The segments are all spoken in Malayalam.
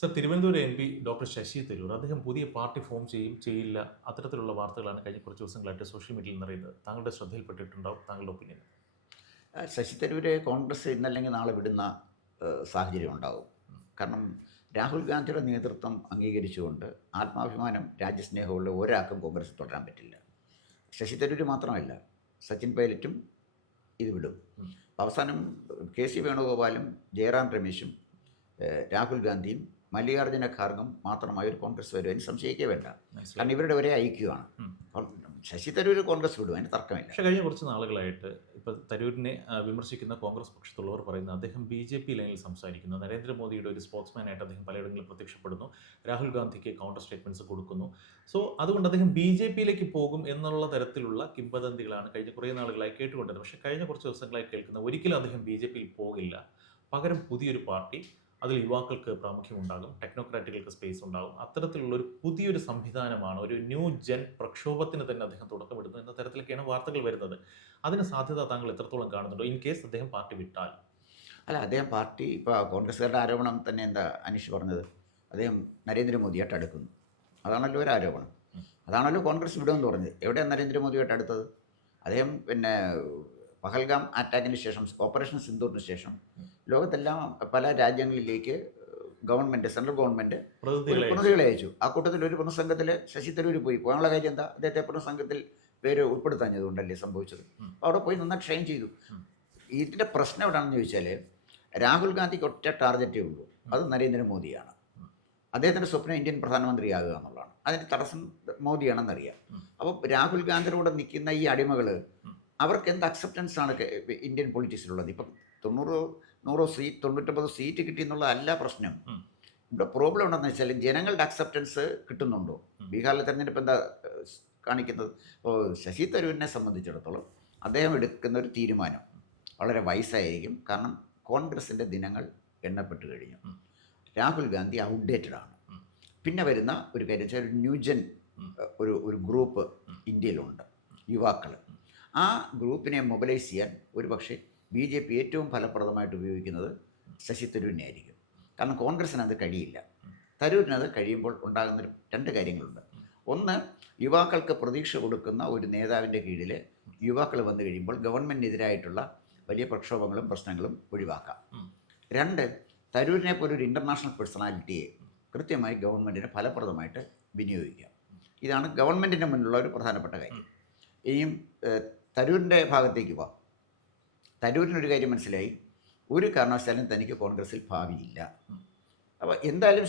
Sir, Thiruvananthapuram M P doctor Shashi Tharoor അദ്ദേഹം പുതിയ പാർട്ടി ഫോം ചെയ്യും ചെയ്യില്ല അത്തരത്തിലുള്ള വാർത്തകളാണ് കഴിഞ്ഞ കുറച്ച് ദിവസങ്ങളായിട്ട് സോഷ്യൽ മീഡിയയിൽ നിറയുന്നത്. താങ്കളുടെ ശ്രദ്ധയിൽപ്പെട്ടിട്ടുണ്ടാവും. താങ്കളുടെ ഒപ്പീനിയൻ? ശശി തരൂര് കോൺഗ്രസ് ഇന്നല്ലെങ്കിൽ നാളെ വിടുന്ന സാഹചര്യം ഉണ്ടാകും. കാരണം രാഹുൽ ഗാന്ധിയുടെ നേതൃത്വം അംഗീകരിച്ചുകൊണ്ട് ആത്മാഭിമാനം, രാജ്യസ്നേഹമുള്ള ഒരാൾക്കും കോൺഗ്രസ് തുടരാൻ പറ്റില്ല. ശശി തരൂര് മാത്രമല്ല, സച്ചിൻ പൈലറ്റും ഇത് വിടും. അവസാനം കെ സി വേണുഗോപാലും ജയറാം രമേശും രാഹുൽ ഗാന്ധിയും മല്ലികാർജ്ജുന ഖാർഗും മാത്രമായ ഒരു കോൺഗ്രസ് വരും. അതിന് സംശയിക്കേ വേണ്ട. കാരണം ഇവരുടെ ഒരേ ഐക്യമാണ്. ശശി തരൂർ കോൺഗ്രസ് വിടും, അതിന് തർക്കമില്ല. പക്ഷേ കഴിഞ്ഞ കുറച്ച് നാളുകളായിട്ട് ഇപ്പോൾ തരൂരിനെ വിമർശിക്കുന്ന കോൺഗ്രസ് പക്ഷത്തുള്ളവർ പറയുന്നത് അദ്ദേഹം BJP ലൈനിൽ സംസാരിക്കുന്നു. നരേന്ദ്രമോദിയുടെ ഒരു സ്പോക്സ്മാനായിട്ട് അദ്ദേഹം പലയിടങ്ങളിൽ പ്രത്യക്ഷപ്പെടുന്നു. രാഹുൽ ഗാന്ധിക്ക് കൗണ്ടർ സ്റ്റേറ്റ്മെൻറ്റ്സ് കൊടുക്കുന്നു. സോ അതുകൊണ്ട് അദ്ദേഹം BJP യിലേക്ക് പോകും എന്നുള്ള തരത്തിലുള്ള കിംവദന്തികളാണ് കഴിഞ്ഞ കുറേ നാളുകളായി കേട്ടുകൊണ്ടത്. പക്ഷേ കഴിഞ്ഞ കുറച്ച് ദിവസങ്ങളായി കേൾക്കുന്ന ഒരിക്കലും അദ്ദേഹം BJP യിൽ പോകില്ല, പകരം പുതിയൊരു പാർട്ടി, അതിൽ യുവാക്കൾക്ക് പ്രാമുഖ്യമുണ്ടാകും, ടെക്നോക്രാറ്റുകൾക്ക് സ്പേസ് ഉണ്ടാകും, അത്തരത്തിലുള്ള ഒരു പുതിയൊരു സംവിധാനമാണ്, ഒരു ന്യൂ ജെൻ പ്രക്ഷോഭത്തിന് തന്നെ അദ്ദേഹം തുടക്കമിടുന്നു എന്ന തരത്തിലൊക്കെയാണ് വാർത്തകൾ വരുന്നത്. അതിന് സാധ്യത താങ്കൾ എത്രത്തോളം കാണുന്നുണ്ടോ, ഇൻ കേസ് അദ്ദേഹം പാർട്ടി വിട്ടാൽ? അല്ല, അദ്ദേഹം പാർട്ടി ഇപ്പോൾ കോൺഗ്രസ്സുകാരുടെ ആരോപണം തന്നെ എന്താ അനീഷ് പറഞ്ഞത്, അദ്ദേഹം നരേന്ദ്രമോദിയായിട്ട് അടുക്കുന്നു. അതാണല്ലോ ഒരു ആരോപണം. അതാണല്ലോ കോൺഗ്രസ് വിടുമെന്ന് പറഞ്ഞത്. എവിടെയാണ് നരേന്ദ്രമോദിയായിട്ട് അടുത്തത്? അദ്ദേഹം പഹൽഗാം അറ്റാക്കിന് ശേഷം, ഓപ്പറേഷൻ സിന്ദൂറിന് ശേഷം ലോകത്തെല്ലാം പല രാജ്യങ്ങളിലേക്ക് സെൻട്രൽ ഗവൺമെൻറ് പ്രതിനിധികളെ അയച്ചു. ആ കൂട്ടത്തിൽ ഒരു പൊതുസംഘത്തിൽ ശശി തരൂർ പോകാനുള്ള കാര്യം എന്താ? അദ്ദേഹത്തെ പൊതുസംഘത്തിൽ പേര് ഉൾപ്പെടുത്താഞ്ഞതുകൊണ്ടല്ലേ സംഭവിച്ചത്. അപ്പോൾ അവിടെ പോയി നന്നായി ട്രെയിൻ ചെയ്തു. ഇതിൻ്റെ പ്രശ്നം എവിടെയാണെന്ന് ചോദിച്ചാൽ, രാഹുൽ ഗാന്ധിക്ക് ഒറ്റ ടാർഗറ്റേ ഉള്ളൂ, അത് നരേന്ദ്രമോദിയാണ്. അദ്ദേഹത്തിൻ്റെ സ്വപ്നം ഇന്ത്യൻ പ്രധാനമന്ത്രിയാകുക എന്നുള്ളതാണ്. അതിന് തടസ്സം മോദിയാണെന്നറിയാം. അപ്പോൾ രാഹുൽ ഗാന്ധിയോടെ നിൽക്കുന്ന ഈ അടിമകൾ, അവർക്ക് എന്ത് അക്സെപ്റ്റൻസാണ് ഇന്ത്യൻ പൊളിറ്റിക്സിലുള്ളത്? ഇപ്പം 100 സീറ്റ് 99 സീറ്റ് കിട്ടിയെന്നുള്ളതല്ല പ്രശ്നം. ഇവിടെ പ്രോബ്ലം ഉണ്ടെന്ന് വെച്ചാൽ ജനങ്ങളുടെ അക്സെപ്റ്റൻസ് കിട്ടുന്നുണ്ടോ? ബീഹാറിലെ തെരഞ്ഞെടുപ്പ് എന്താ കാണിക്കുന്നത്? അപ്പോൾ ശശി തരൂരിനെ സംബന്ധിച്ചിടത്തോളം അദ്ദേഹം എടുക്കുന്ന ഒരു തീരുമാനം വളരെ വയസ്സായിരിക്കും. കാരണം കോൺഗ്രസിൻ്റെ ദിനങ്ങൾ എണ്ണപ്പെട്ട് കഴിഞ്ഞു. രാഹുൽ ഗാന്ധി ഔട്ട്ഡേറ്റഡ് ആണ്. പിന്നെ വരുന്ന ഒരു കാര്യം വെച്ചാൽ ഒരു ന്യൂജൻ ഒരു ഗ്രൂപ്പ് ഇന്ത്യയിലുണ്ട്, യുവാക്കൾ. ആ ഗ്രൂപ്പിനെ മൊബിലൈസ് ചെയ്യാൻ ഒരുപക്ഷെ BJP ഏറ്റവും ഫലപ്രദമായിട്ട് ഉപയോഗിക്കുന്നത് ശശി തരൂരിനെ ആയിരിക്കും. കാരണം കോൺഗ്രസ്സിനത് കഴിയില്ല. തരൂരിനത് കഴിയുമ്പോൾ ഉണ്ടാകുന്ന രണ്ട് കാര്യങ്ങളുണ്ട്. ഒന്ന്, യുവാക്കൾക്ക് പ്രതീക്ഷ കൊടുക്കുന്ന ഒരു നേതാവിൻ്റെ കീഴിൽ യുവാക്കൾ വന്നു കഴിയുമ്പോൾ ഗവൺമെൻറ്റിനെതിരായിട്ടുള്ള വലിയ പ്രക്ഷോഭങ്ങളും പ്രശ്നങ്ങളും ഒഴിവാക്കാം. രണ്ട്, തരൂരിനെ പോലൊരു ഇൻ്റർനാഷണൽ പേഴ്സണാലിറ്റിയെ കൃത്യമായി ഗവൺമെൻറ്റിന് ഫലപ്രദമായിട്ട് വിനിയോഗിക്കാം. ഇതാണ് ഗവൺമെൻറ്റിൻ്റെ മുന്നിലുള്ള ഒരു പ്രധാനപ്പെട്ട കാര്യം. ഇനിയും തരൂരിൻ്റെ ഭാഗത്തേക്ക് പോവാം. തരൂരിനൊരു കാര്യം മനസ്സിലായി, ഒരു കാരണവശാലും തനിക്ക് കോൺഗ്രസ്സിൽ ഭാവിയില്ല. അപ്പോൾ എന്തായാലും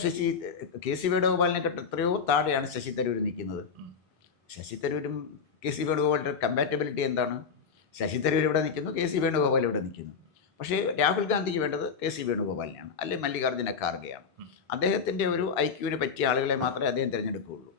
കെ സി വേണുഗോപാലിനെക്കാട്ട് എത്രയോ താഴെയാണ് ശശി തരൂർ നിൽക്കുന്നത്. ശശി തരൂരും കെ സി വേണുഗോപാലിൻ്റെ കമ്പാറ്റബിലിറ്റി എന്താണ്? ശശി തരൂർ ഇവിടെ നിൽക്കുന്നു, കെ സി വേണുഗോപാൽ ഇവിടെ നിൽക്കുന്നു. പക്ഷേ രാഹുൽ ഗാന്ധിക്ക് വേണ്ടത് കെ സി വേണുഗോപാലിനെയാണ്, അല്ലെങ്കിൽ മല്ലികാർജ്ജുന ഖാർഗെയാണ്. അദ്ദേഹത്തിൻ്റെ ഒരു ഐക്യുവിന് പറ്റിയ ആളുകളെ മാത്രമേ അദ്ദേഹം തിരഞ്ഞെടുക്കുകയുള്ളൂ.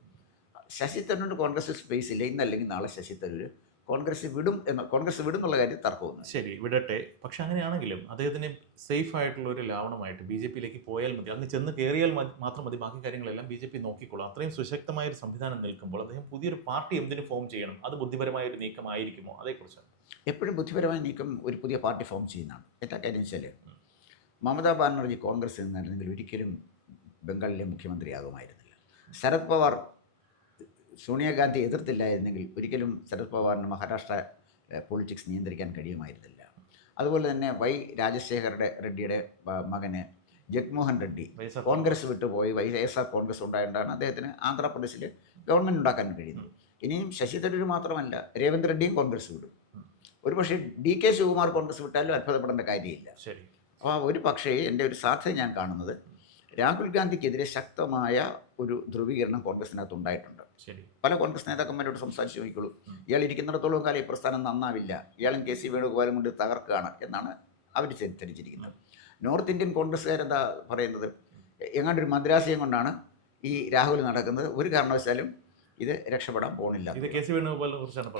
ശശി തരൂരിന് കോൺഗ്രസ് സ്പേസ് ഇല്ല. ഇന്നല്ലെങ്കിൽ നാളെ ശശി തരൂർ കോൺഗ്രസ് വിടും എന്നുള്ള കാര്യം തർക്കമൊന്നും. ശരി, വിടട്ടെ. പക്ഷെ അങ്ങനെയാണെങ്കിലും അദ്ദേഹത്തിന് സേഫ് ആയിട്ടുള്ള ഒരു ലാവണമായിട്ട് BJP യിലേക്ക് പോയാൽ മതി, അങ്ങ് ചെന്ന് കയറിയാൽ മാത്രം മതി, ബാക്കി കാര്യങ്ങളെല്ലാം BJP നോക്കിക്കോളാം. അത്രയും സുശക്തമായ ഒരു സംവിധാനം നിൽക്കുമ്പോൾ അദ്ദേഹം പുതിയൊരു പാർട്ടി എന്തിനു ഫോം ചെയ്യണം? അത് ബുദ്ധിപരമായ ഒരു നീക്കമായിരിക്കുമോ? അതേക്കുറിച്ച് എപ്പോഴും ബുദ്ധിപരമായ നീക്കം ഒരു പുതിയ പാർട്ടി ഫോം ചെയ്യുന്നതാണ്. എന്താ കാര്യം വെച്ചാൽ, മമതാ ബാനർജി കോൺഗ്രസ് നിന്നായിരുന്നെങ്കിൽ ഒരിക്കലും ബംഗാളിലെ മുഖ്യമന്ത്രിയാകുമായിരുന്നില്ല. ശരത് പവാർ സോണിയാഗാന്ധി എതിർത്തില്ലായിരുന്നെങ്കിൽ ഒരിക്കലും ശരത് പവാറിന് മഹാരാഷ്ട്ര പൊളിറ്റിക്സ് നിയന്ത്രിക്കാൻ കഴിയുമായിരുന്നില്ല. അതുപോലെ തന്നെ രാജശേഖര റെഡ്ഡിയുടെ മകന് ജഗ്മോഹൻ റെഡ്ഡി കോൺഗ്രസ് വിട്ടുപോയി YSR കോൺഗ്രസ് ഉണ്ടായതുകൊണ്ടാണ് അദ്ദേഹത്തിന് ആന്ധ്രാപ്രദേശിൽ ഗവൺമെൻറ് ഉണ്ടാക്കാൻ കഴിയുന്നത്. ഇനിയും ശശി തരൂർ മാത്രമല്ല, രേവന്ത് റെഡ്ഡിയും കോൺഗ്രസ് വിടും. ഒരുപക്ഷെ DK ശിവകുമാർ കോൺഗ്രസ് വിട്ടാലും അത്ഭുതപ്പെടേണ്ട കാര്യമില്ല. ശരി. അപ്പോൾ ഒരു പക്ഷേ എൻ്റെ ഒരു സാധ്യത ഞാൻ കാണുന്നത്, രാഹുൽ ഗാന്ധിക്കെതിരെ ശക്തമായ ഒരു ധ്രുവീകരണം കോൺഗ്രസിനകത്ത് ഉണ്ടായിട്ടുണ്ട്. ശരി. പല കോൺഗ്രസ് നേതാക്കന്മാരോട് സംസാരിച്ച് നോക്കിക്കോളൂ. ഇയാൾ ഇരിക്കുന്നിടത്തോളം കാലം ഈ പ്രസ്ഥാനം നന്നാവില്ല, ഇയാളും കെ സി വേണുഗോപാലും കൊണ്ട് തകർക്കുകയാണ് എന്നാണ് അവർ ധരിച്ചിരിക്കുന്നത്. നോർത്ത് ഇന്ത്യൻ കോൺഗ്രസ്സുകാരെന്താ പറയുന്നത്? എങ്ങാണ്ടൊരു മദ്രാസിയം കൊണ്ടാണ് ഈ രാഹുൽ നടക്കുന്നത്, ഒരു കാരണവശാലും ഇത് രക്ഷപ്പെടാൻ പോകുന്നില്ല.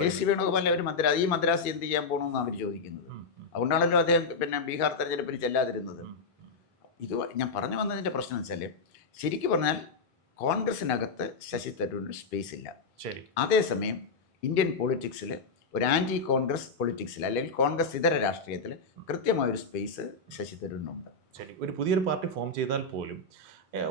കെ സി വേണുഗോപാലിനെ ഒരു ഈ മദ്രാസി എന്ത് ചെയ്യാൻ പോകണമെന്നാണ് അവർ ചോദിക്കുന്നത്. അതുകൊണ്ടാണല്ലോ അദ്ദേഹം ബീഹാർ തെരഞ്ഞെടുപ്പിന് ചെല്ലാതിരുന്നത്. ഇത് ഞാൻ പറഞ്ഞു വന്നതിൻ്റെ പ്രശ്നം വെച്ചാൽ, ശരിക്കും പറഞ്ഞാൽ കോൺഗ്രസിനകത്ത് ശശി തരൂരിന് സ്പേസ് ഇല്ല. ശരി. അതേസമയം ഇന്ത്യൻ പൊളിറ്റിക്സിൽ ഒരു ആൻറ്റി കോൺഗ്രസ് പൊളിറ്റിക്സിൽ, അല്ലെങ്കിൽ കോൺഗ്രസ് ഇതര രാഷ്ട്രീയത്തിൽ കൃത്യമായൊരു സ്പേസ് ശശി തരൂരിനുണ്ട്. ശരി. ഒരു പുതിയൊരു പാർട്ടി ഫോം ചെയ്താൽ പോലും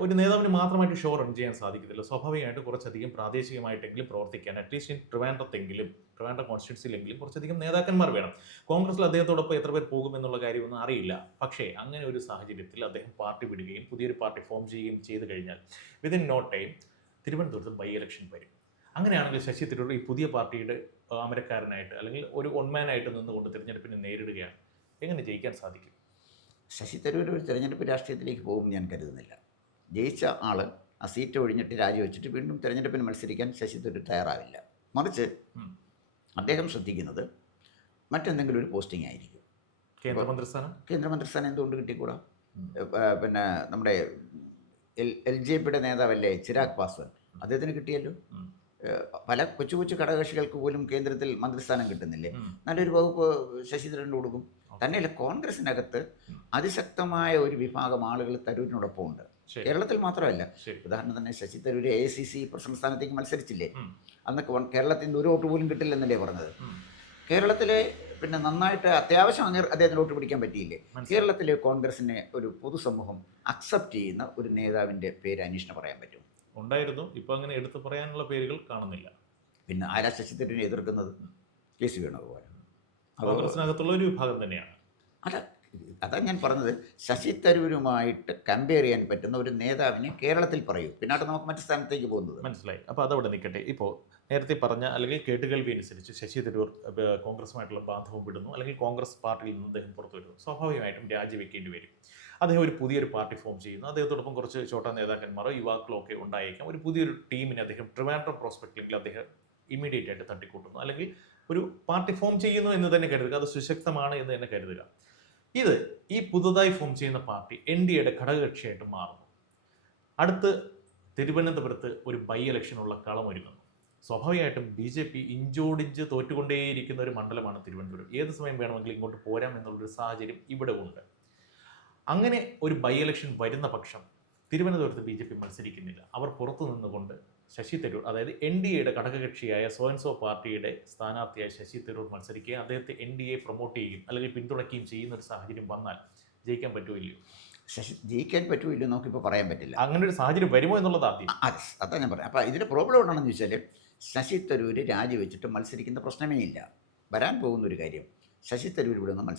ഒരു നേതാവിന് മാത്രമായിട്ട് ഷോ റൺ ചെയ്യാൻ സാധിക്കത്തില്ല. സ്വാഭാവികമായിട്ട് കുറച്ചധികം പ്രാദേശികമായിട്ടെങ്കിലും പ്രവർത്തിക്കാൻ അറ്റ്ലീസ്റ്റ് ട്രിവാൻഡ്രം കോൺസ്റ്റിറ്റ്യൻസിയിലെങ്കിലും കുറച്ചധികം നേതാക്കന്മാർ വേണം. കോൺഗ്രസിൽ അദ്ദേഹത്തോടൊപ്പം എത്ര പേർ പോകുമെന്നുള്ള കാര്യമൊന്നും അറിയില്ല. പക്ഷേ അങ്ങനെ ഒരു സാഹചര്യത്തിൽ അദ്ദേഹം പാർട്ടി വിടുകയും പുതിയൊരു പാർട്ടി ഫോം ചെയ്യുകയും ചെയ്തു കഴിഞ്ഞാൽ വിതിൻ നോ ടൈം തിരുവനന്തപുരത്ത് ബൈ ഇലക്ഷൻ വരും. അങ്ങനെയാണെങ്കിൽ ശശി തരൂർ ഈ പുതിയ പാർട്ടിയുടെ അമരക്കാരനായിട്ട് അല്ലെങ്കിൽ ഒരു ഒൺമാനായിട്ട് നിന്നുകൊണ്ട് തിരഞ്ഞെടുപ്പിനെ നേരിടുകയാണ്. എങ്ങനെ ജയിക്കാൻ സാധിക്കും? ശശി തരൂർ ഒരു തിരഞ്ഞെടുപ്പ് രാഷ്ട്രീയത്തിലേക്ക് പോകും ഞാൻ കരുതുന്നില്ല. ജയിച്ച ആൾ ആ സീറ്റ് ഒഴിഞ്ഞിട്ട് രാജിവെച്ചിട്ട് വീണ്ടും തിരഞ്ഞെടുപ്പിന് മത്സരിക്കാൻ ശശി തരൂർ തയ്യാറാവില്ല. മറിച്ച് അദ്ദേഹം ശ്രദ്ധിക്കുന്നത് മറ്റെന്തെങ്കിലും ഒരു പോസ്റ്റിംഗ് ആയിരിക്കും. കേന്ദ്രമന്ത്രിസ്ഥാനം എന്തുകൊണ്ട് കിട്ടിക്കൂടാ? പിന്നെ നമ്മുടെ LJPയുടെ നേതാവല്ലേ ചിരാഗ് പാസ്വാൻ, അദ്ദേഹത്തിന് കിട്ടിയല്ലോ. പല കൊച്ചു കൊച്ചു ഘടകകക്ഷികൾക്ക് പോലും കേന്ദ്രത്തിൽ മന്ത്രിസ്ഥാനം കിട്ടുന്നില്ലേ? നല്ലൊരു വകുപ്പ് ശശി തരൂരിന് കൊടുക്കും. തന്നെയല്ല, കോൺഗ്രസിനകത്ത് അതിശക്തമായ ഒരു വിഭാഗം ആളുകൾ തരൂരിനോടൊപ്പം ഉണ്ട്. കേരളത്തിൽ മാത്രമല്ല. ഉദാഹരണത്തിന് ശശി തരൂർ AICC പ്രസിഡന്റ് സ്ഥാനത്തേക്ക് മത്സരിച്ചില്ലേ? അന്നൊക്കെ കേരളത്തിൽ നിന്ന് ഒരു വോട്ട് പോലും കിട്ടില്ലെന്നല്ലേ പറഞ്ഞത്. കേരളത്തിലെ പിന്നെ നന്നായിട്ട് അത്യാവശ്യം അദ്ദേഹത്തിന് വോട്ട് പിടിക്കാൻ പറ്റിയില്ലേ? കേരളത്തിലെ കോൺഗ്രസിനെ ഒരു പൊതുസമൂഹം അക്സെപ്റ്റ് ചെയ്യുന്ന ഒരു നേതാവിൻ്റെ പേര് അന്വേഷണം പറയാൻ പറ്റും? ഉണ്ടായിരുന്നു. ഇപ്പോൾ അങ്ങനെ എടുത്തു പറയാനുള്ള പേരുകൾ കാണുന്നില്ല. പിന്നെ ആരാ ശശി തരൂരിനെ എതിർക്കുന്നത്? KC വേണുഗോപാൽ കോൺഗ്രസിനകത്തുള്ള ഒരു വിഭാഗം തന്നെയാണ്. അതാ ഞാൻ പറഞ്ഞത്. ശശി തരൂരുമായിട്ട് കമ്പയർ ചെയ്യാൻ പറ്റുന്ന ഒരു നേതാവിനെ കേരളത്തിൽ പറയൂ, പിന്നാട്ട് നമുക്ക് മറ്റു സ്ഥാനത്തേക്ക് പോകുന്നത്. മനസ്സിലായി. അപ്പോൾ അതവിടെ നിൽക്കട്ടെ. ഇപ്പോൾ നേരത്തെ പറഞ്ഞ അല്ലെങ്കിൽ കേട്ടുകേൾവി അനുസരിച്ച് ശശി തരൂർ കോൺഗ്രസുമായിട്ടുള്ള ബാന്ധവം വിടുന്നു, അല്ലെങ്കിൽ കോൺഗ്രസ് പാർട്ടിയിൽ നിന്ന് അദ്ദേഹം പുറത്തു വരുന്നു. സ്വാഭാവികമായിട്ടും രാജിവെക്കേണ്ടി വരും. അദ്ദേഹം ഒരു പുതിയൊരു പാർട്ടി ഫോം ചെയ്യുന്നു. അദ്ദേഹത്തോടൊപ്പം കുറച്ച് ചോട്ടാ നേതാക്കന്മാരോ യുവാക്കളോ ഒക്കെ ഉണ്ടായേക്കാം. ഒരു പുതിയൊരു ടീമിനെ അദ്ദേഹം ട്രിവാൻഡ്രം പ്രോസ്പെക്റ്റിൽ അദ്ദേഹം ഇമ്മീഡിയറ്റ് ആയിട്ട് തട്ടിക്കൂട്ടുന്നു, അല്ലെങ്കിൽ ഒരു പാർട്ടി ഫോം ചെയ്യുന്നു എന്ന് തന്നെ കരുതുക. അത് സുശക്തമാണ് എന്ന് തന്നെ കരുതുക. ഈ പുതുതായി ഫോം ചെയ്യുന്ന പാർട്ടി NDAയുടെ ഘടകകക്ഷിയായിട്ട് മാറുന്നു. അടുത്ത് തിരുവനന്തപുരത്ത് ഒരു ബൈ ഇലക്ഷനുള്ള കളമൊരുങ്ങുന്നു. സ്വാഭാവികമായിട്ടും BJP ഇഞ്ചോടിഞ്ച് തോറ്റുകൊണ്ടേയിരിക്കുന്ന ഒരു മണ്ഡലമാണ് തിരുവനന്തപുരം. ഏത് സമയം വേണമെങ്കിലും ഇങ്ങോട്ട് പോരാം എന്നുള്ളൊരു സാഹചര്യം ഇവിടെ ഉണ്ട്. അങ്ങനെ ഒരു ബൈ ഇലക്ഷൻ വരുന്ന പക്ഷം തിരുവനന്തപുരത്ത് BJP മത്സരിക്കുന്നില്ല. അവർ പുറത്തു നിന്നുകൊണ്ട് ശശി തരൂർ, അതായത് NDAയുടെ ഘടകകക്ഷിയായ സോൻസോ പാർട്ടിയുടെ സ്ഥാനാർത്ഥിയായ ശശി തരൂർ മത്സരിക്കുകയും അദ്ദേഹത്തെ NDA പ്രൊമോട്ട് ചെയ്യുകയും അല്ലെങ്കിൽ പിന്തുണയ്ക്കുകയും ചെയ്യുന്ന ഒരു സാഹചര്യം വന്നാൽ ജയിക്കാൻ പറ്റുമില്ലയോ? ജയിക്കാൻ പറ്റുമില്ലോ നമുക്കിപ്പോൾ പറയാൻ പറ്റില്ല. അങ്ങനെ ഒരു സാഹചര്യം വരുമോ എന്നുള്ളത് ആദ്യം. അതാ ഞാൻ പറയാം. അപ്പോൾ ഇതിൻ്റെ പ്രോബ്ലം എന്താണെന്ന് ചോദിച്ചാൽ, ശശി തരൂർ രാജിവെച്ചിട്ട് മത്സരിക്കുന്ന പ്രശ്നമേ ഇല്ല. വരാൻ പോകുന്നൊരു കാര്യം, ശശി തരൂർ ഇവിടെ നിന്ന്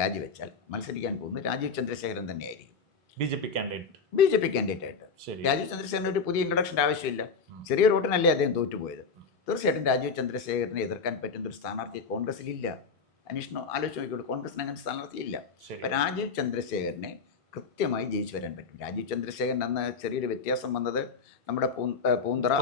രാജിവെച്ചാൽ മത്സരിക്കാൻ പോകുന്നത് രാജീവ് ചന്ദ്രശേഖരൻ തന്നെയായിരിക്കും. BJP കാൻഡിഡേറ്റ് ആയിട്ട്. രാജീവ് ചന്ദ്രശേഖരൻ ഒരു പുതിയ ഇൻട്രൊഡക്ഷൻ്റെ ആവശ്യമില്ല. ചെറിയ വോട്ടിനല്ലേ അദ്ദേഹം തോറ്റുപോയത്. തീർച്ചയായിട്ടും രാജീവ് ചന്ദ്രശേഖരനെ എതിർക്കാൻ പറ്റുന്ന ഒരു സ്ഥാനാർത്ഥി കോൺഗ്രസിലില്ല. അന്വേഷണം ആലോചിച്ച് നോക്കിക്കോളൂ, കോൺഗ്രസിന് അങ്ങനെ സ്ഥാനാർത്ഥിയില്ല. അപ്പോൾ രാജീവ് ചന്ദ്രശേഖരനെ കൃത്യമായി ജയിച്ചു വരാൻ പറ്റും. രാജീവ് ചന്ദ്രശേഖരൻ അന്ന് ചെറിയൊരു വ്യത്യാസം വന്നത് നമ്മുടെ പൂന്തറ,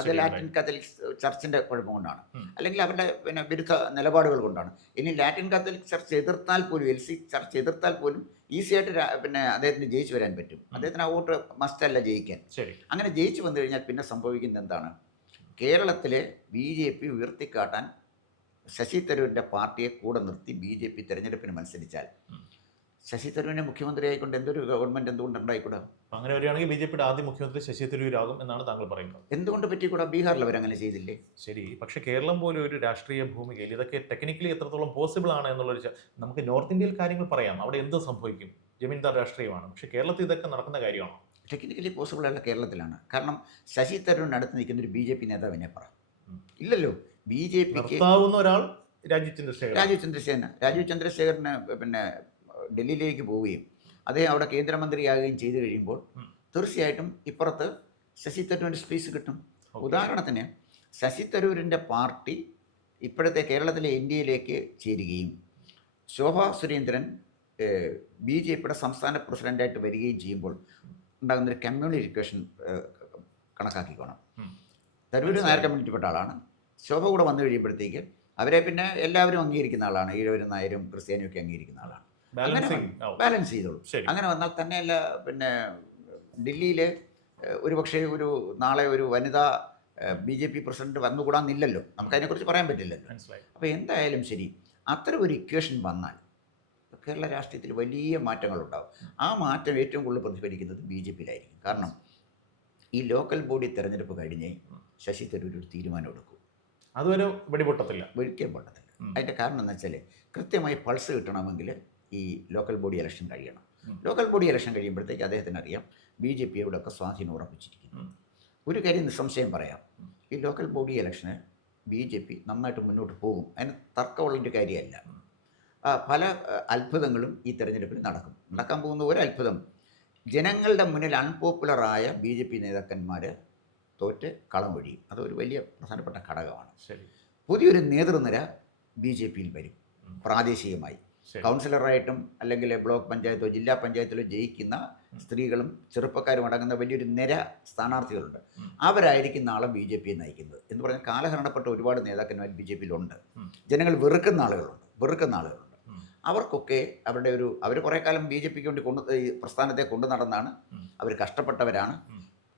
അത് ലാറ്റിൻ കാത്തലിക് ചർച്ചിൻ്റെ കുഴപ്പം കൊണ്ടാണ്, അല്ലെങ്കിൽ അവരുടെ പിന്നെ വിരുദ്ധ നിലപാടുകൾ കൊണ്ടാണ്. ഇനി ലാറ്റിൻ കാത്തലിക് ചർച്ച് എതിർത്താൽ പോലും, LC ചർച്ച് എതിർത്താൽ പോലും ഈസിയായിട്ട് പിന്നെ അദ്ദേഹത്തിന് ജയിച്ചു വരാൻ പറ്റും. അദ്ദേഹത്തിന് ആ വോട്ട് മസ്റ്റല്ല ജയിക്കാൻ. അങ്ങനെ ജയിച്ചു വന്നു കഴിഞ്ഞാൽ പിന്നെ സംഭവിക്കുന്നത് എന്താണ്? കേരളത്തിലെ BJP ഉയർത്തിക്കാട്ടാൻ ശശി തരൂരിൻ്റെ പാർട്ടിയെ കൂടെ നിർത്തി BJP തിരഞ്ഞെടുപ്പിന് മത്സരിച്ചാൽ ശശി തരൂരിനെ മുഖ്യമന്ത്രി ആയിക്കൊണ്ട് എന്തൊരു ഗവൺമെൻറ് എന്തുകൊണ്ട് ഉണ്ടായിക്കൂടാ? അങ്ങനെ വരികയാണെങ്കിൽ BJPയുടെ ആദ്യ മുഖ്യമന്ത്രി ശശി തരൂരാകും എന്നാണ് താങ്കൾ പറയുന്നത്. എന്തുകൊണ്ട് പറ്റിക്കൂടാ? ബീഹാറിൽ അവരങ്ങനെ ചെയ്തില്ലേ? ശരി, പക്ഷേ കേരളം പോലെ ഒരു രാഷ്ട്രീയ ഭൂമികയിൽ ഇതൊക്കെ ടെക്നിക്കലി എത്രത്തോളം പോസിബിൾ ആണ് എന്നുള്ളൊരു നമുക്ക് നോർത്ത് ഇന്ത്യയിൽ കാര്യങ്ങൾ പറയാം, അവിടെ എന്ത് സംഭവിക്കും, ജമീന്ദാർ രാഷ്ട്രീയമാണ്. പക്ഷേ കേരളത്തിൽ ഇതൊക്കെ നടക്കുന്ന കാര്യമാണോ? ടെക്നിക്കലി പോസിബിൾ അല്ല കേരളത്തിലാണ്. കാരണം ശശി തരൂരിനടുത്ത് നിൽക്കുന്ന ഒരു BJP നേതാവിനെ പറ ഇല്ലല്ലോ. BJPക്ക് ഒരാൾ രാജീവ് ചന്ദ്രശേഖരന് പിന്നെ ഡൽഹിയിലേക്ക് പോവുകയും അദ്ദേഹം അവിടെ കേന്ദ്രമന്ത്രിയാകുകയും ചെയ്തു കഴിയുമ്പോൾ തീർച്ചയായിട്ടും ഇപ്പുറത്ത് ശശി തരൂരിൻ്റെ സ്പേസ് കിട്ടും. ഉദാഹരണത്തിന് ശശി തരൂരിൻ്റെ പാർട്ടി ഇപ്പോഴത്തെ കേരളത്തിലെ NDAയിലേക്ക് ചേരുകയും ശോഭാ സുരേന്ദ്രൻ BJPയുടെ സംസ്ഥാന പ്രസിഡൻ്റായിട്ട് വരികയും ചെയ്യുമ്പോൾ ഉണ്ടാകുന്നൊരു കമ്മ്യൂണിക്കേഷൻ കണക്കാക്കിക്കോണം. തരൂർ നായർ കമ്മ്യൂണിറ്റിപ്പെട്ട ആളാണ്. ശോഭ കൂടെ വന്നു കഴിയുമ്പോഴത്തേക്ക് അവരെ പിന്നെ എല്ലാവരും അംഗീകരിക്കുന്ന ആളാണ്. ഈഴവരും നായരും ക്രിസ്ത്യാനിയും ഒക്കെ അംഗീകരിക്കുന്ന ആളാണ്. ബാലൻസ് ചെയ്തോളൂ. അങ്ങനെ വന്നാൽ തന്നെയല്ല പിന്നെ ഡൽഹിയിൽ ഒരുപക്ഷെ നാളെ ഒരു വനിതാ BJP പ്രസിഡന്റ് വന്നുകൂടാന്നില്ലല്ലോ, നമുക്കതിനെക്കുറിച്ച് പറയാൻ പറ്റില്ലല്ലോ. അപ്പോൾ എന്തായാലും ശരി, അത്തരം ഒരു ഇക്വേഷൻ വന്നാൽ കേരള രാഷ്ട്രീയത്തിൽ വലിയ മാറ്റങ്ങളുണ്ടാകും. ആ മാറ്റം ഏറ്റവും കൂടുതൽ പ്രതിഫലിക്കുന്നത് BJPയിലായിരിക്കും. കാരണം ഈ ലോക്കൽ ബോഡി തെരഞ്ഞെടുപ്പ് കഴിഞ്ഞ് ശശി തരൂർ ഒരു തീരുമാനം എടുക്കും. അതുവരെ വെടിപൊട്ടത്തില്ല. അതിൻ്റെ കാരണം എന്ന് വെച്ചാൽ കൃത്യമായി പൾസ് കിട്ടണമെങ്കിൽ ഈ ലോക്കൽ ബോഡി ഇലക്ഷൻ കഴിയണം. ലോക്കൽ ബോഡി ഇലക്ഷൻ കഴിയുമ്പോഴത്തേക്ക് അദ്ദേഹത്തിന് അറിയാം BJP ഇവിടെയൊക്കെ സ്വാധീനം ഉറപ്പിച്ചിരിക്കുന്നു. ഒരു കാര്യം നിസ്സംശയം പറയാം, ഈ ലോക്കൽ ബോഡി ഇലക്ഷന് BJP നന്നായിട്ട് മുന്നോട്ട് പോകും, അതിന് തർക്കമുള്ളൊരു കാര്യമല്ല. പല അത്ഭുതങ്ങളും ഈ തെരഞ്ഞെടുപ്പിൽ നടക്കാൻ പോകുന്ന ഒരു അത്ഭുതം, ജനങ്ങളുടെ മുന്നിൽ അൺപോപ്പുലറായ BJP നേതാക്കന്മാർ തോറ്റ് കളം വഴിയും. അതൊരു വലിയ പ്രധാനപ്പെട്ട ഘടകമാണ്. പുതിയൊരു നേതൃനിര BJPയിൽ വരും. പ്രാദേശികമായി കൗൺസിലറായിട്ടും അല്ലെങ്കിൽ ബ്ലോക്ക് പഞ്ചായത്തോ ജില്ലാ പഞ്ചായത്തിലോ ജയിക്കുന്ന സ്ത്രീകളും ചെറുപ്പക്കാരും അടങ്ങുന്ന വലിയൊരു നിര സ്ഥാനാർത്ഥികളുണ്ട്. അവരായിരിക്കും നാളെ BJPയെ നയിക്കുന്നത്. എന്ന് പറഞ്ഞാൽ കാലഹരണപ്പെട്ട ഒരുപാട് നേതാക്കന്മാർ BJPയിലുണ്ട്. ജനങ്ങൾ വെറുക്കുന്ന ആളുകളുണ്ട്. അവർക്കൊക്കെ അവർ കുറേ കാലം BJPക്ക് വേണ്ടി ഈ പ്രസ്ഥാനത്തെ കൊണ്ടു നടന്നാണ്. അവർ കഷ്ടപ്പെട്ടവരാണ്.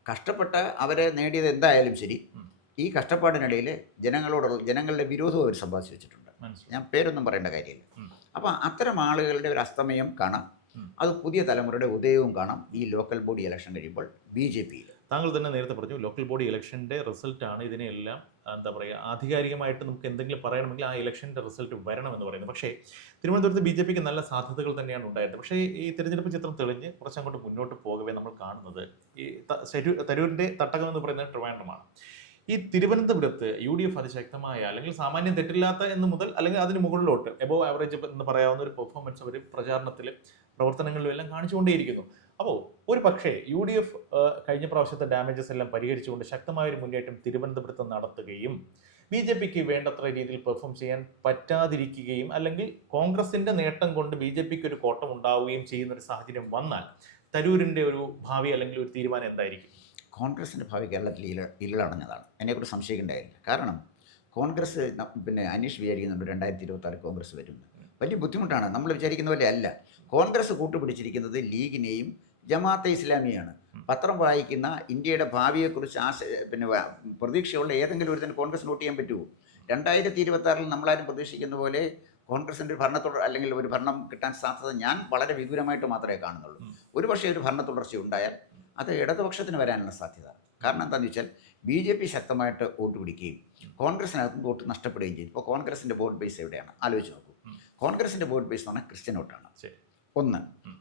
കഷ്ടപ്പെട്ട് അവരെ നേടിയത് എന്തായാലും ശരി, ഈ കഷ്ടപ്പാടിനിടയിൽ ജനങ്ങളുടെ വിരോധവും അവർ സമ്പാദിച്ചു വെച്ചിട്ടുണ്ട്. ഞാൻ പേരൊന്നും പറയേണ്ട കാര്യമില്ല. അപ്പോൾ അത്തരം ആളുകളുടെ ഒരു അസ്തമയം കാണാം. അത് പുതിയ തലമുറയുടെ ഉദയവും കാണാം ഈ ലോക്കൽ ബോഡി ഇലക്ഷൻ കഴിയുമ്പോൾ BJPയിൽ. താങ്കൾ തന്നെ നേരത്തെ പറഞ്ഞു ലോക്കൽ ബോഡി ഇലക്ഷൻ്റെ റിസൾട്ടാണ് ഇതിനെല്ലാം എന്താ പറയുക ആധികാരികമായിട്ട് നമുക്ക് എന്തെങ്കിലും പറയണമെങ്കിൽ ആ ഇലക്ഷൻ്റെ റിസൾട്ട് വരണമെന്ന് പറയുന്നത്. പക്ഷേ തിരുവനന്തപുരത്ത് BJPക്ക് നല്ല സാധ്യതകൾ തന്നെയാണ് ഉണ്ടായത്. പക്ഷേ ഈ തിരഞ്ഞെടുപ്പ് ചിത്രം തെളിഞ്ഞ് കുറച്ചങ്ങോട്ട് മുന്നോട്ട് പോകവേ നമ്മൾ കാണുന്നത് ഈ തരൂരിൻ്റെ തട്ടകം എന്ന് പറയുന്നത് ട്രിവാൻഡ്രമാണ്. ഈ തിരുവനന്തപുരത്ത് UDF അതിശക്തമായ അല്ലെങ്കിൽ സാമാന്യം തെറ്റില്ലാത്ത എന്ന് മുതൽ അല്ലെങ്കിൽ അതിന് മുകളിലോട്ട് എബോവ് ആവറേജ് എന്ന് പറയാവുന്ന ഒരു പെർഫോമൻസ് അവർ പ്രചാരണത്തിലും പ്രവർത്തനങ്ങളിലും എല്ലാം കാണിച്ചുകൊണ്ടേയിരിക്കുന്നു. അപ്പോൾ ഒരു പക്ഷേ UDF കഴിഞ്ഞ പ്രാവശ്യത്തെ ഡാമേജസ് എല്ലാം പരിഹരിച്ചുകൊണ്ട് ശക്തമായൊരു മുന്നേറ്റം തിരുവനന്തപുരത്ത് നടത്തുകയും BJPക്ക് വേണ്ടത്ര രീതിയിൽ പെർഫോം ചെയ്യാൻ പറ്റാതിരിക്കുകയും അല്ലെങ്കിൽ കോൺഗ്രസിൻ്റെ നേട്ടം കൊണ്ട് BJPക്ക് ഒരു കോട്ടം ഉണ്ടാവുകയും ചെയ്യുന്ന ഒരു സാഹചര്യം വന്നാൽ തരൂരിൻ്റെ ഒരു ഭാവി അല്ലെങ്കിൽ ഒരു തീരുമാനം എന്തായിരിക്കും? കോൺഗ്രസിൻ്റെ ഭാവി കേരളത്തിൽ ഇല്ലടഞ്ഞതാണ്. അതിനെക്കുറിച്ച് സംശയിക്കേണ്ടതായില്ല. കാരണം കോൺഗ്രസ് അനീഷ് വിചാരിക്കുന്നുണ്ട് 2026 കോൺഗ്രസ് വരുന്നത്. വലിയ ബുദ്ധിമുട്ടാണ്. നമ്മൾ വിചാരിക്കുന്ന പോലെ അല്ല. കോൺഗ്രസ് കൂട്ടുപിടിച്ചിരിക്കുന്നത് ലീഗിനെയും ജമാഅത്തെ ഇസ്ലാമിയാണ്. പത്രം വായിക്കുന്ന ഇന്ത്യയുടെ ഭാവിയെക്കുറിച്ച് പ്രതീക്ഷയുള്ള ഏതെങ്കിലും ഒരുത്തിന് കോൺഗ്രസ് വോട്ട് ചെയ്യാൻ പറ്റുമോ? 2026 നമ്മളാരും പ്രതീക്ഷിക്കുന്ന പോലെ കോൺഗ്രസിൻ്റെ ഒരു അല്ലെങ്കിൽ ഒരു ഭരണം കിട്ടാൻ സാധ്യത ഞാൻ വളരെ വിദൂരമായിട്ട് മാത്രമേ കാണുന്നുള്ളൂ. ഒരു പക്ഷേ ഒരു ഭരണ തുടർച്ച ഉണ്ടായാൽ അത് ഇടതുപക്ഷത്തിന് വരാനുള്ള സാധ്യത. കാരണം എന്താണെന്ന് വെച്ചാൽ BJP ശക്തമായിട്ട് വോട്ട് പിടിക്കുകയും കോൺഗ്രസിനകത്ത് വോട്ട് നഷ്ടപ്പെടുകയും ചെയ്യും. ഇപ്പോൾ കോൺഗ്രസിൻ്റെ വോട്ട് ബേസ് എവിടെയാണ് ആലോചിച്ച് നോക്കൂ. കോൺഗ്രസിൻ്റെ വോട്ട് ബേസ് എന്ന് പറഞ്ഞാൽ ക്രിസ്ത്യൻ വോട്ടാണ് ഒന്ന്,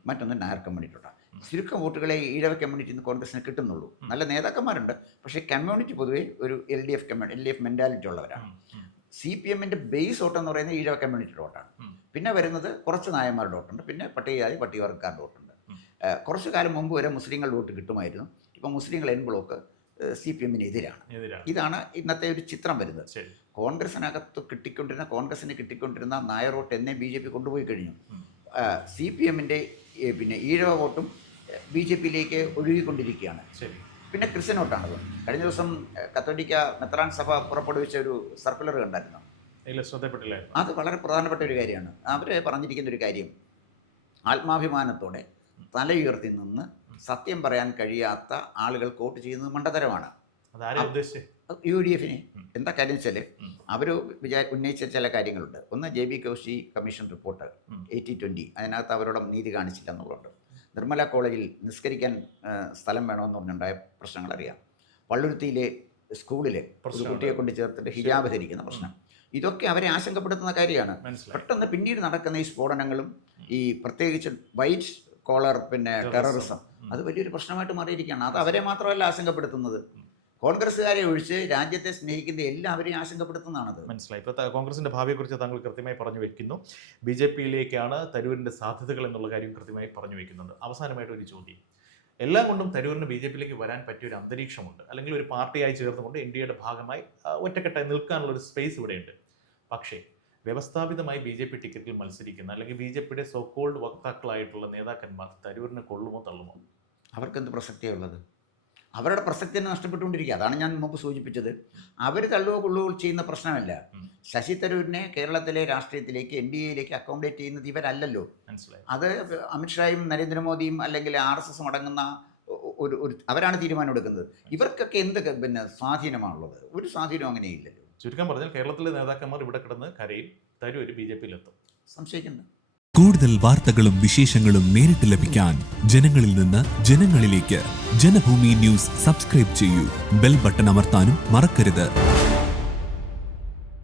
മറ്റൊന്ന് നായർ കമ്മ്യൂണിറ്റിയോട്ടാണ്. ചുരുക്കം വോട്ടുകളെ ഈഴവ കമ്മ്യൂണിറ്റിയിൽ നിന്ന് കോൺഗ്രസിന് കിട്ടുന്നുള്ളൂ. നല്ല നേതാക്കന്മാരുണ്ട്, പക്ഷേ കമ്മ്യൂണിറ്റി പൊതുവേ ഒരു LDF മെൻറ്റാലിറ്റി ഉള്ളവരാണ്. CPMൻ്റെ ബേസ് വോട്ടെന്ന് പറയുന്നത് ഈഴവ കമ്മ്യൂണിറ്റിയുടെ വോട്ടാണ്. പിന്നെ വരുന്നത് കുറച്ച് നായന്മാരുടെ വോട്ടുണ്ട്, പിന്നെ പട്ടികവർഗക്കാരുടെ വോട്ടുണ്ട്. കുറച്ചു കാലം മുമ്പ് വരെ മുസ്ലിങ്ങൾ വോട്ട് കിട്ടുമായിരുന്നു. ഇപ്പോൾ മുസ്ലിങ്ങൾ എൻ ബ്ലോക്ക് CPMന് എതിരാണ്. ഇതാണ് ഇന്നത്തെ ഒരു ചിത്രം വരുന്നത്. കോൺഗ്രസിന് കിട്ടിക്കൊണ്ടിരുന്ന നായർ വോട്ട് എന്നെ BJP കൊണ്ടുപോയി കഴിഞ്ഞു. CPMൻ്റെ ഈഴവ വോട്ടും BJPയിലേക്ക് ഒഴുകിക്കൊണ്ടിരിക്കുകയാണ്. പിന്നെ ക്രിസ്ത്യൻ വോട്ടാണത്. കഴിഞ്ഞ ദിവസം കത്തോലിക്ക മെത്രാൻ സഭ പുറപ്പെടുവിച്ച ഒരു സർക്കുലർ കണ്ടായിരുന്നു. അത് വളരെ പ്രധാനപ്പെട്ട ഒരു കാര്യമാണ്. അവർ പറഞ്ഞിരിക്കുന്ന ഒരു കാര്യം, ആത്മാഭിമാനത്തോടെ തലയുയർത്തി നിന്ന് സത്യം പറയാൻ കഴിയാത്ത ആളുകൾ വോട്ട് ചെയ്യുന്നത് മണ്ടത്തരമാണ്. UDFന് എന്താ കാര്യം വെച്ചാൽ അവർ ഉന്നയിച്ച ചില കാര്യങ്ങളുണ്ട്. ഒന്ന് JB കൗശി കമ്മീഷൻ റിപ്പോർട്ട് 80-20, അതിനകത്ത് അവരോട് നീതി കാണിച്ചില്ല എന്നുള്ളതുണ്ട്. നിർമ്മല കോളേജിൽ നിസ്കരിക്കാൻ സ്ഥലം വേണമെന്ന് പറഞ്ഞുണ്ടായ പ്രശ്നങ്ങൾ അറിയാം. പള്ളുരുത്തിയിലെ സ്കൂളിലെ ഒരു കുട്ടിയെ കൊണ്ട് ചേർത്തിട്ട് ഹിജാബ് ധരിക്കുന്ന പ്രശ്നം, ഇതൊക്കെ അവരെ ആശങ്കപ്പെടുത്തുന്ന കാര്യമാണ്. പെട്ടെന്ന് പിന്നീട് നടക്കുന്ന ഈ സ്ഫോടനങ്ങളും ഈ പ്രത്യേകിച്ച് വൈറ്റ് കോളർ ടെററിസം അത് വലിയൊരു പ്രശ്നമായിട്ട് മാറിയിരിക്കുകയാണ്. അത് അവരെ മാത്രമല്ല ആശങ്കപ്പെടുത്തുന്നത്, കോൺഗ്രസ്സുകാരെ ഒഴിച്ച് രാജ്യത്തെ സ്നേഹിക്കുന്ന എല്ലാവരെയും ആശങ്കപ്പെടുത്തുന്നതാണത്. മനസ്സിലായി. ഇപ്പോൾ കോൺഗ്രസിൻ്റെ ഭാവിയെക്കുറിച്ച് താങ്കൾ കൃത്യമായി പറഞ്ഞു വെക്കുന്നു. BJPയിലേക്കാണ് തരൂരിൻ്റെ സാധ്യതകൾ എന്നുള്ള കാര്യം കൃത്യമായി പറഞ്ഞു വെക്കുന്നുണ്ട്. അവസാനമായിട്ടൊരു ചോദ്യം, എല്ലാം കൊണ്ടും തരൂരിന് BJPയിലേക്ക് വരാൻ പറ്റിയൊരു അന്തരീക്ഷമുണ്ട്, അല്ലെങ്കിൽ ഒരു പാർട്ടിയായി ചേർന്നുകൊണ്ട് ഇന്ത്യയുടെ ഭാഗമായി ഒറ്റക്കെട്ടായി നിൽക്കാനുള്ളൊരു സ്പേസ് ഇവിടെയുണ്ട്. പക്ഷേ വ്യവസ്ഥാപിതമായി BJP ടിക്കറ്റിൽ മത്സരിക്കുന്ന അല്ലെങ്കിൽ BJPയുടെ സോക്കോൾഡ് വക്താക്കളായിട്ടുള്ള നേതാക്കന്മാർ തരൂരിനെ കൊള്ളുമോ തള്ളുമോ? അവർക്കെന്ത് പ്രസക്തിയുള്ളത്? അവരുടെ പ്രസക്തി തന്നെ നഷ്ടപ്പെട്ടുകൊണ്ടിരിക്കുക. അതാണ് ഞാൻ മുമ്പ് സൂചിപ്പിച്ചത്. അവർ തള്ളുകയോ കൊള്ളുകയോ ചെയ്യുന്ന പ്രശ്നമല്ല. ശശി തരൂരിനെ കേരളത്തിലെ രാഷ്ട്രീയത്തിലേക്ക് NDAയിലേക്ക് അക്കോമഡേറ്റ് ചെയ്യുന്നത് ഇവരല്ലല്ലോ. അത് അമിത്ഷായും നരേന്ദ്രമോദിയും അല്ലെങ്കിൽ RSS അടങ്ങുന്ന അവരാണ് തീരുമാനം എടുക്കുന്നത്. ഇവർക്കൊക്കെ എന്ത് സ്വാധീനമാണുള്ളത്? ഒരു സ്വാധീനം അങ്ങനെയില്ലല്ലോ. ചുരുക്കം പറഞ്ഞാൽ കേരളത്തിലെ നേതാക്കന്മാർ ഇവിടെ കിടന്ന് കരയിൽ, തരൂർ BJPയിലെത്തും. സംശയിക്കുന്നു. കൂടുതൽ വാർത്തകളും വിശേഷങ്ങളും നേരിട്ട് ലഭിക്കാൻ ജനങ്ങളിൽ നിന്ന് ജനങ്ങളിലേക്ക് ജനഭൂമി ന്യൂസ് സബ്സ്ക്രൈബ് ചെയ്യൂ. ബെൽ ബട്ടൺ അമർത്താനും മറക്കരുത്.